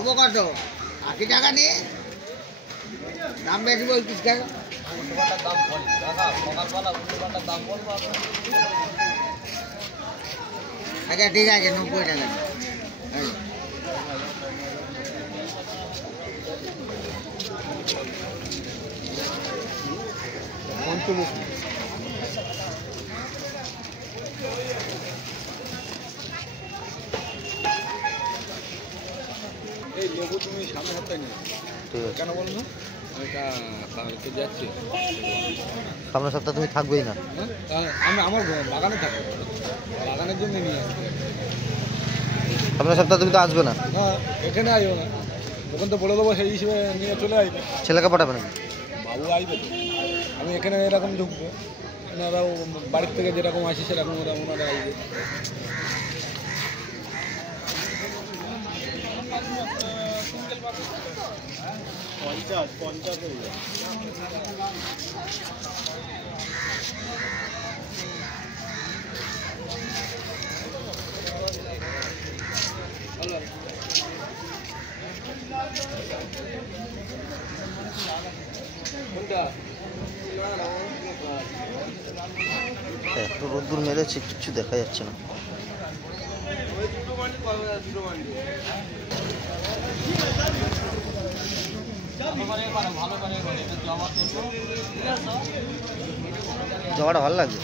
দেবো কত 80 টাকা নিয়ে দাম বেশি বলছিস কেন? আচ্ছা ঠিক আছে 90 টাকা। এই লেবু তুমি সামনে হাতটা নিয়ে কেন বলো না? এটা যাচ্ছি সামনের সপ্তাহে তুমি থাকবেই না। আমি আমার বাগানে থাকবো, বাগানের জন্য নিয়ে আসবো। সামনের সপ্তাহে তুমি তো আসবে না। হ্যাঁ এখানে আসবো না, ওখান তো বলে দেবো সেই হিসেবে নিয়ে চলে আসবে। ছেলেকে পাঠাবে নাকি? বাবু আসবে তো, আমি এখানে এরকম ঢুকবো, ওনারাও বাড়ির থেকে যেরকম আসে সেরকম ওনারা আসবে। একটু রোদ্দুর মেরেছে, কিচ্ছু দেখা যাচ্ছে না। জগাটা ভালো লাগছে।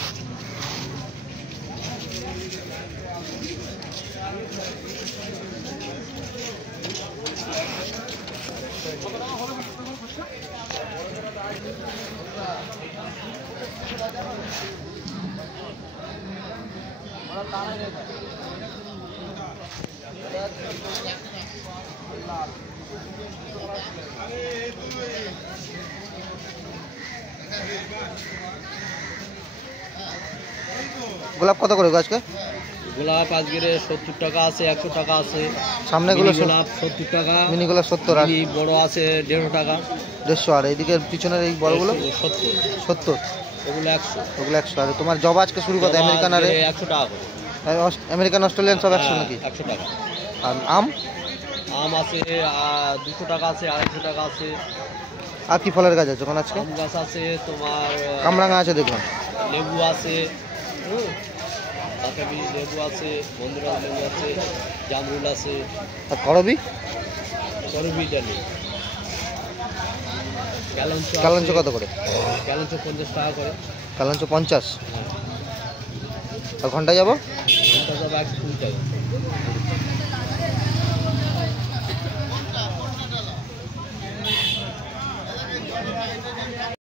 গোলাপ কত করে আজকে? গোলাপ আজকে 70 টাকা আছে, 100 টাকা আছে। সামনে গুলো গোলাপ 70 টাকা, মিনি গোলাপ 70, আর বড় আছে 150 টাকা। 150, আর এইদিকে পিছনের এই বড়গুলো 70, ওগুলো 100, ওগুলো 100। আর তোমার জবা আজকে শুরু কত? আমেরিকান আর 100 টাকা করে। আমেরিকান অস্ট্রেলিয়ান সব 100 নাকি? 100 টাকা। আর আম? আম আছে 200 টাকা আছে, 250 টাকা আছে। আর কি ফলের গাছ আছে ওখানে আজকে? আম গাছ আছে তোমার, কামরাঙা আছে দেখলাম, লেবু আছে, বাতাবি লেবু আছে, বন্ধুরাজ লেবু আছে, জামরুল আছে। আর করবি? করবি জানি। কালাঞ্চ কত করে? কালাঞ্চ 50 টাকা করে। কালাঞ্চ 50। আর ঘন্টা যাবো? ঘন্টা যাবো 120 টাকা।